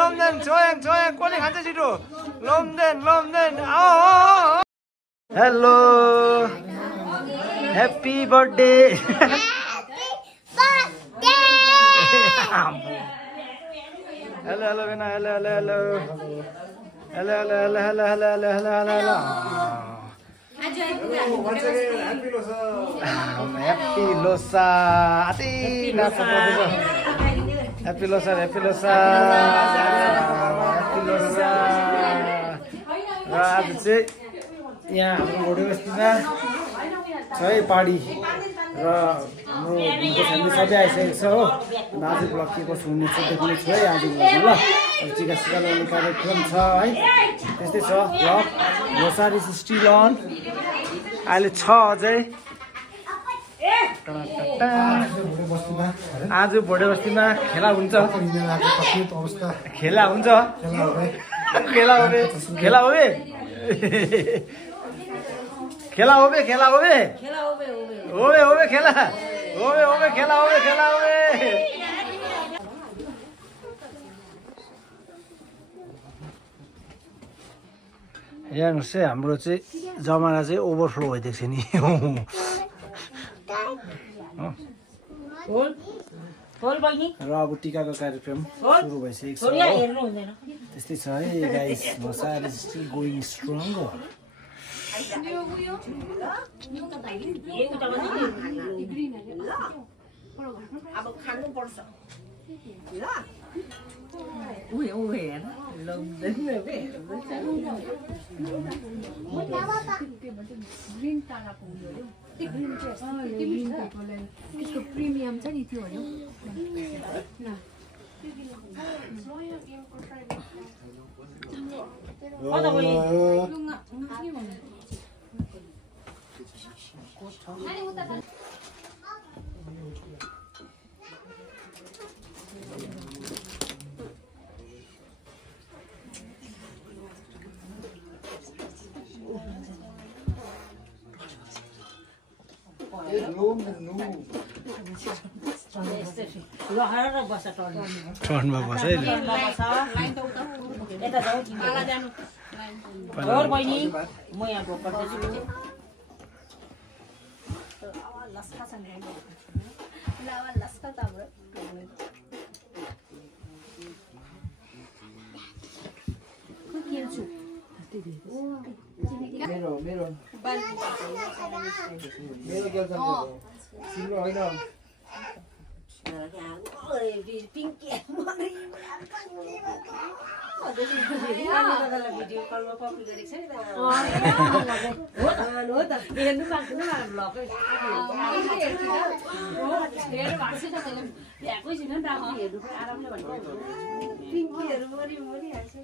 Lomden, join, कसले खान्छ छिटो Lomden, आओ Hello, happy birthday. Hello, Vina, hello. Hello. Happy Losa. Happy Losa. आज चाहिँ यहाँ हाम्रो भोटे बस्तीमा सबै पार्टी र हाम्रो फ्यामिली सबै आइसकेको छ हो आज ब्लग के कसो हुने छ देख्ने छु है आज ब्लग ल टिका लगाउने कार्यक्रम छ है त्यस्तै छ blog Losar is still on अहिले छ अझै आज भोटे बस्तीमा खेला हुन्छ हेर्नुहोस् है हाम्रो चाहिँ जमाना चाहिँ ओभरफ्लो भइदिएको छ नि र अब टिकाको कार्यक्रम सुरु भइसकेको छ त्यस्तै छ है guys Losar is still going stronger अब खानु पर्छ ल ग्रीन तालाको त्यसको प्रिमियम छ नि त्यो हो टर्नमा बस है भिडियो कलमा कपी गरेको छ नि हो त हेर्नु भएको न ब्लगै हेर्नु भएको छ त मैले भ्याएकै छैन नि त हेर्नु पनि आरामले भनेको पिङ्कीहरु मरि हाल्छ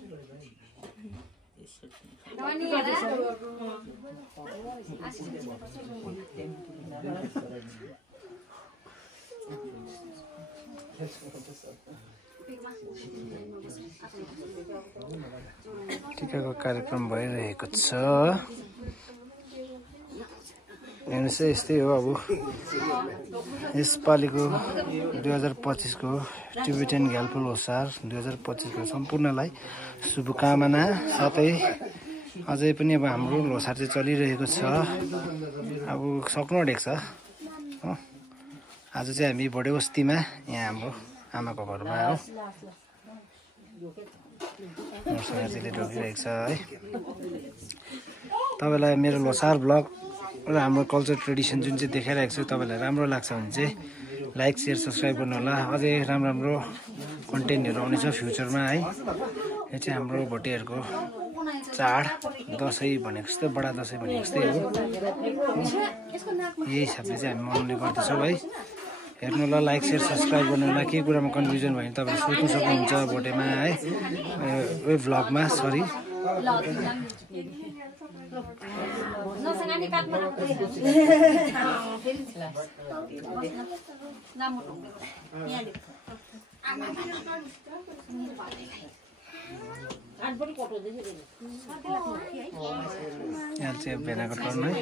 टिकाको कार्यक्रम भइरहेको छ हेर्नुहोस् यस्तै हो अब यसपालिको 2025 को टिबेटन ग्याल्पो लोसार 2025 को सम्पूर्णलाई शुभकामना साथै अझै पनि अब हाम्रो लोसार चाहिँ चलिरहेको छ अब सक्नु आँटेको छ आज चाहिँ हामी भोटे बस्तीमा यहाँ हाम्रो आमाको घरमा हो मोरसँगले ढोकिरहेको छ है तपाईलाई मेरो लोसार ब्लग र हाम्रो कल्चर ट्रेडिसन जुन चाहिँ देखाइरहेको छु तपाईलाई राम्रो लाग्छ भने चाहिँ लाइक शेयर सब्स्क्राइब गर्नु होला अझै राम्रो कन्टेन्टहरु आउने छ फ्युचरमा है यो चाहिँ हाम्रो भोटेहरुको चाड दशैं भनेको जस्तो बडा दशैं भनेको जस्तै हो यही हिसाबले चाहिँ हामी मनाउने गर्दछौँ है हेर्नु होला लाइक शेयर सब्स्क्राइब गर्नु होला के कुरामा कन्फ्युजन भयो भने तपाईले सोध्नु सक्नुहुन्छ भोटेमा है यो भ्लगमा सरी नसँगै काट्न फेरि यहाँ चाहिँ भेनाको टर्न है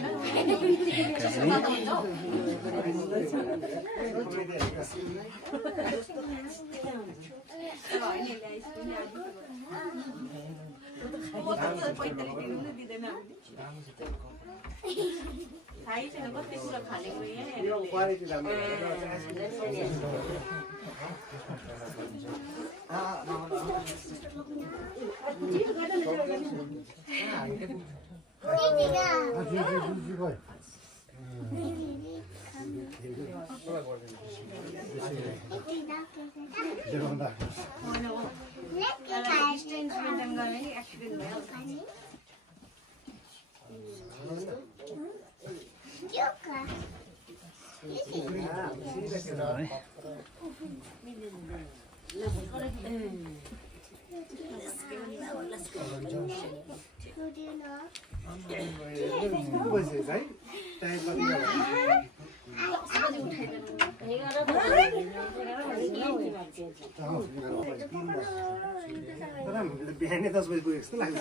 बिहानै 10 बजे पुगेको जस्तो लाग्छ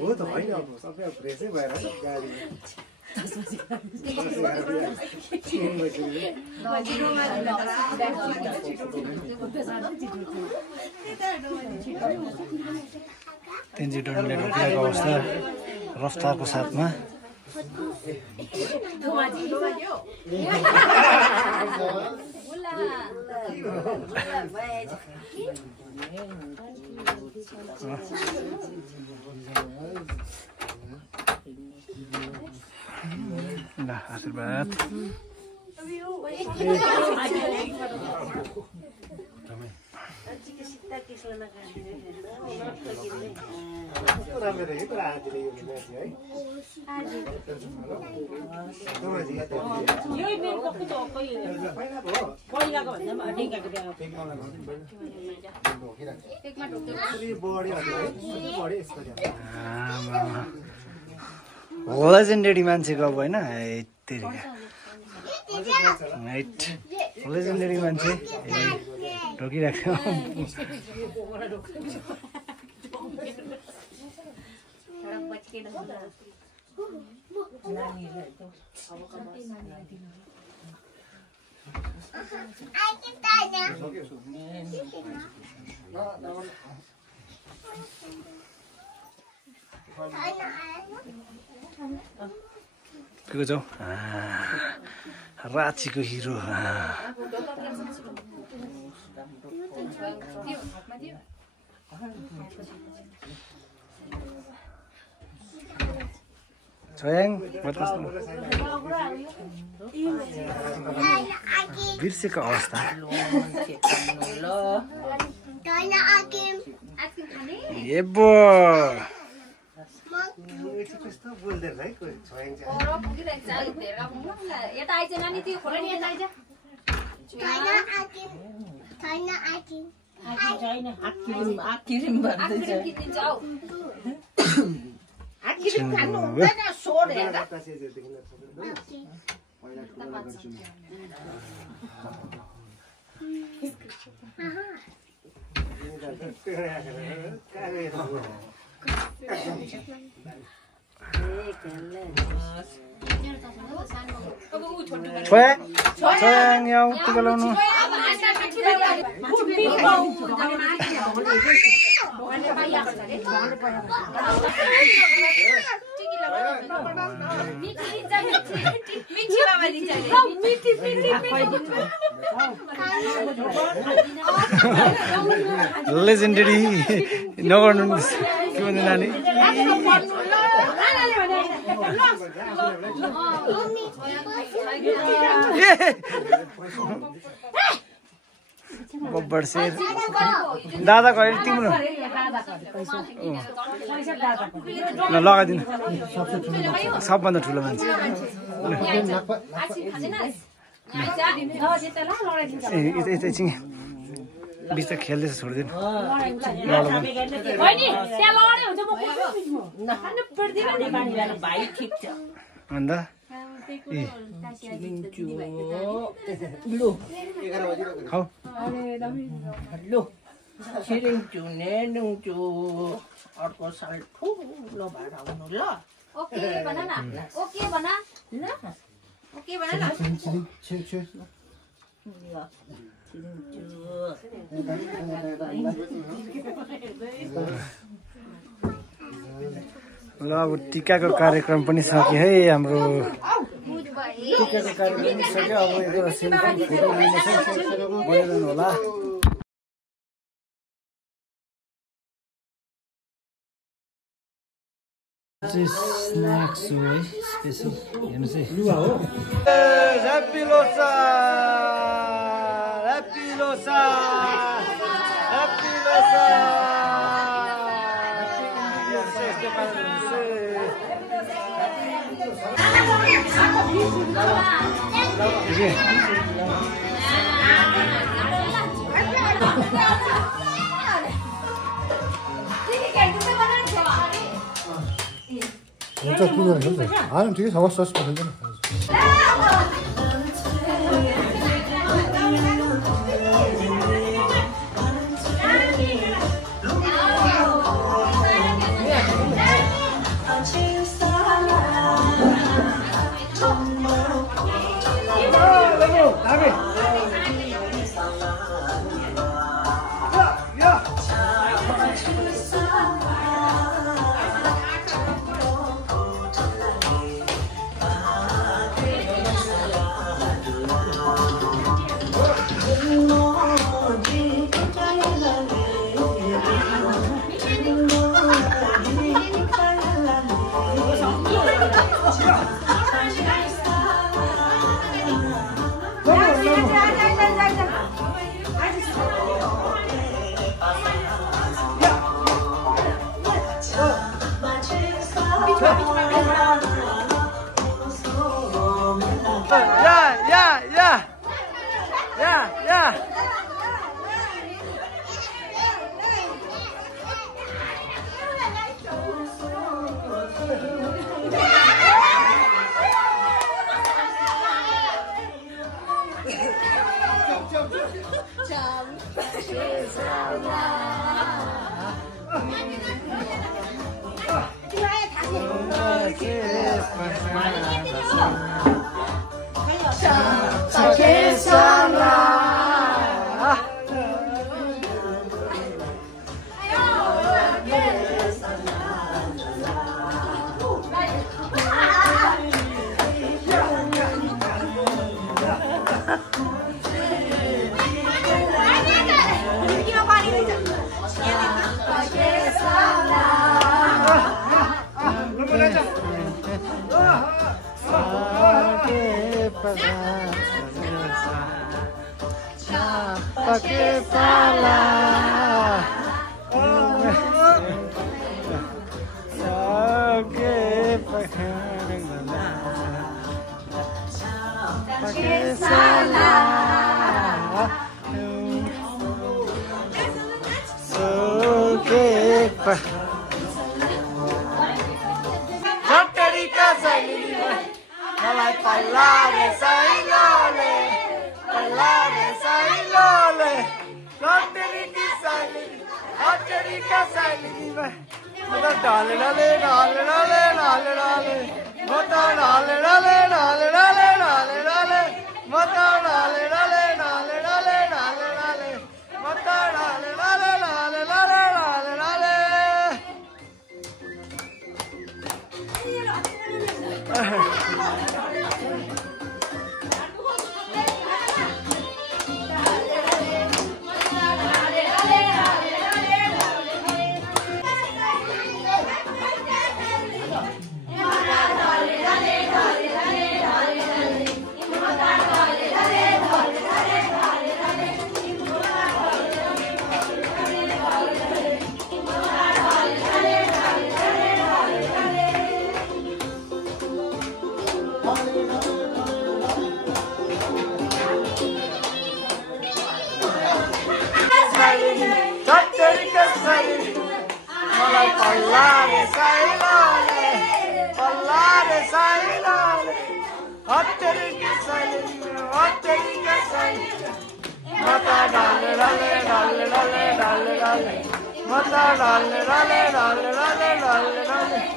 हो त होइन अब सबै फ्रेसै भएर गाडीमा तेन्जी टर्नले रोकिरहेको अवस्था रफ्तारको साथमा ल आशीर्वाद लेजेन्डरी मान्छेको अब होइन लेजेन्डरी मान्छे ढोकिरहेको के छौ राँचीको हिरो छोयाङ बिर्सेको अवस्था छोयाङ यहाँ टिका लाउनु लेजेन्डरी नगर्नु के भन्छ नानी बब्बर शेर दादा गयो तिम्रो लगाइदिनु सबभन्दा ठुलो मान्छे एकछिन बिस्तारै खेल्दैछ छोडिदिनु अन्त खाऊ लु छिरिङचु नेनुङचु अर्को साल ठुलो भएर आउनु ल ओके भन न ओके भन ल ओके भन न छिरिङचु ल अब टिकाको कार्यक्रम पनि सक्यो है हाम्रो टिकाको कार्यक्रम पनि सक्यो अब एउटा सेल्फी फोटो लिने छ बनाइरहनु होला स्नैक्स हो है स्पेशल हेर्नुहोस् है लुगा हो happy Losar happy Losar happy Losar हुन्छ के गर्नु हुन्छ आयो ठिकै छ हवस् हवस् पठाइदिनु mata dale dale dale dale dale dale mata dale dale dale dale dale dale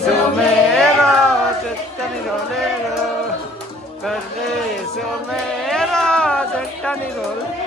Somero, Settani Rolero, Perre Somero, Settani Rolero.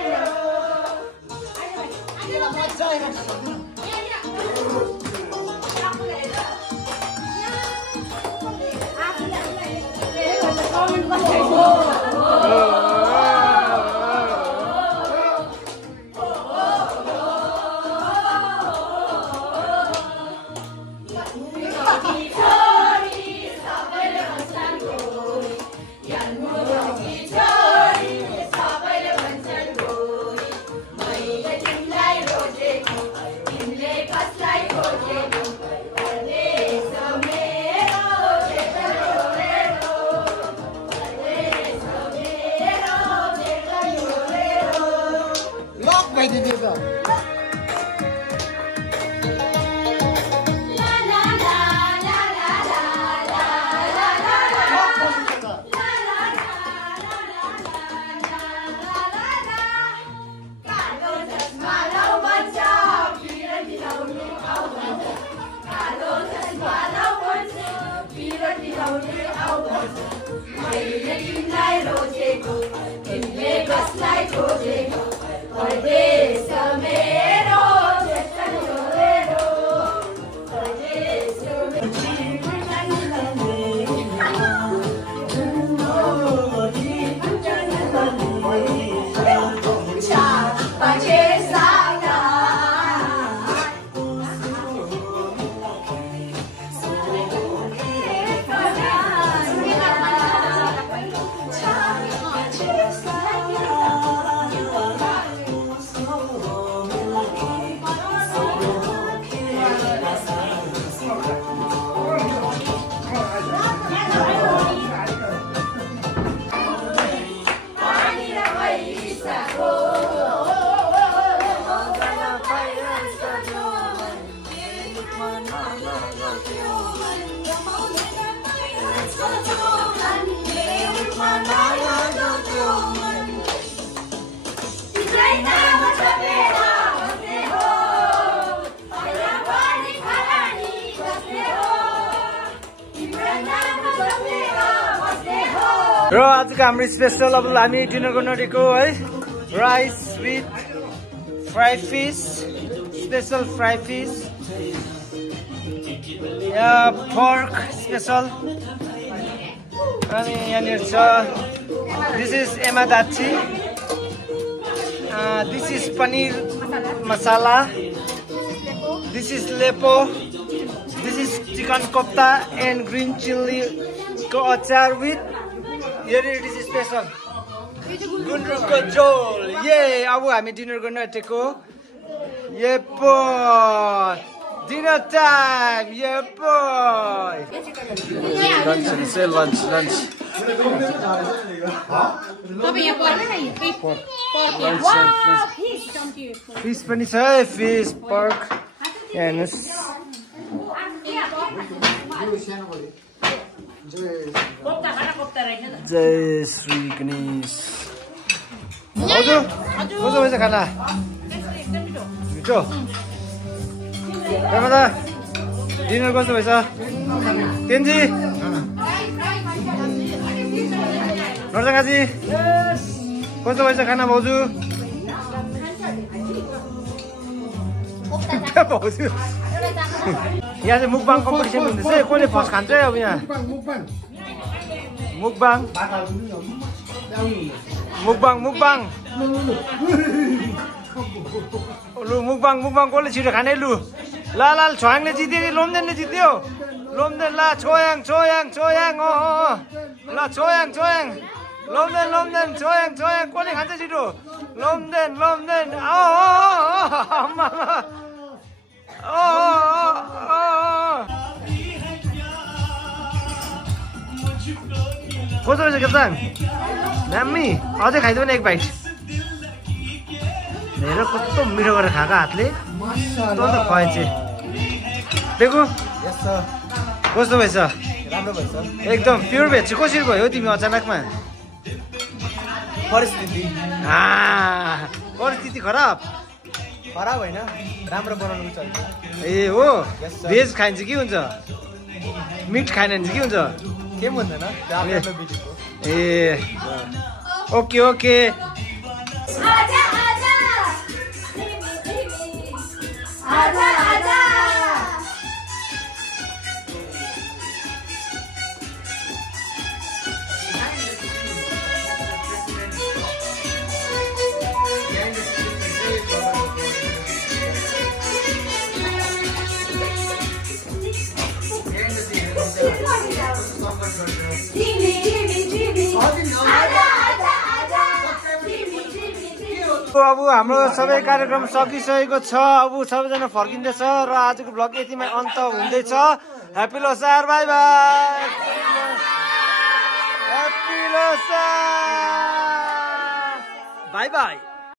र आजको हाम्रो स्पेशल अब हामी डिनर गर्न आँटेको है rice with fry fish special fry fish यहाँ पर्क स्पेशल अनि यहाँनिर छ this is emadatshi this is paneer masala this is लेपो this is chicken kofta and green chilli को अचार with Here it is special. गुन्द्रुकको झोल ये अब हामी डिनर गर्न आँटेको ये बोय डिनर टाइम ये बोय लन्च से लन्च फिस पनि छ है फिस पर्क हेर्नुस् जय श्री गणेश हजुर कस्तो भएछ खाना मिठो दादा डिनर कस्तो भएछ तेन्जी नर्सङ्गाजी कस्तो भएछ खाना भाउजू भाउजू यहाँ चाहिँ मुकबाङ कम्पिटिसन हुँदैछ है कसले फर्स्ट खान्छ है अब यहाँ मुकबाङ मुकबाङ मुकबाङ लु मुकबाङ मुकबाङ कसले छिटो खाने लु लाल छुवाङले जित्यो कि लोमदेनले जित्यो लोमदेन ल छोयाङ ओ ल छोयाङ लोमदेन छोयाङ कसले खान्छ छिटो लोमदेन कस्तो रहेछ केप्चाङ दामी अझै खाइदियो भने एक बाइट हेर कस्तो मिठो गरेर खाएको हातले त खुवाएछ देखु कस्तो भएछ राम्रो भएछ एकदम प्योर भेज कसरी भयो तिमी अचानकमा परिस्थिति खराब होइन राम्रो बनाउनु चाहिन्छ ए हो भेज खाइन्छ के हुन्छ मिट खाएन भने चाहिँ के हुन्छ के भन्दैन ए ओके अब हाम्रो सबै कार्यक्रम सकिसकेको छ अब सबैजना फर्किँदैछ र आजको भ्लग यतिमै अन्त हुँदैछ ह्याप्पी लोसार बाई बाई